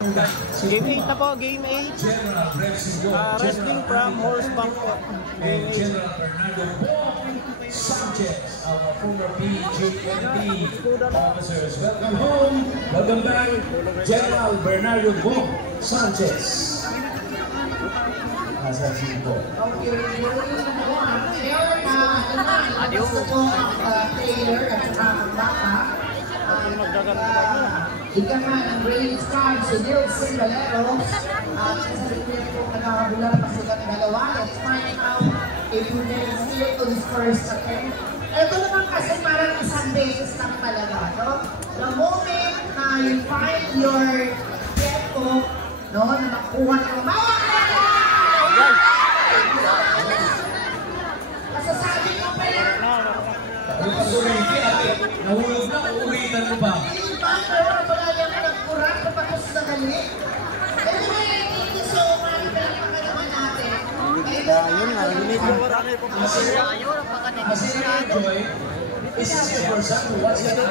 Game 8 na po, game 8. Wrestling from Horseback po. Game 8. General Bernardo Sanchez, our former BJMP officers. Welcome home. Welcome back, General Bernardo Sanchez. Nasa po. Gusto ko ang trailer at saka ang baka. Ika nga ng Brave Stars, si Nilson Valero. Sa request po nakakabulan pa silang dalawa. Let's find out if you can see it to this first attempt. Ito naman kasi parang isang beses lang talaga, no? The moment na you find your tempo, no, na nakuha ka, bawa ka na! Masasabi ko pa yan. Ano pa surenti ate? Nahulog na, uuwitan mo ba? Hindi ba? Pero wala yung nagkurang kapagos na gali. Anyway, thank you so much. Pinapaka naman natin. Yun nga, ginigil mo rin po. Kasi na-enjoy, is this your first time to watch the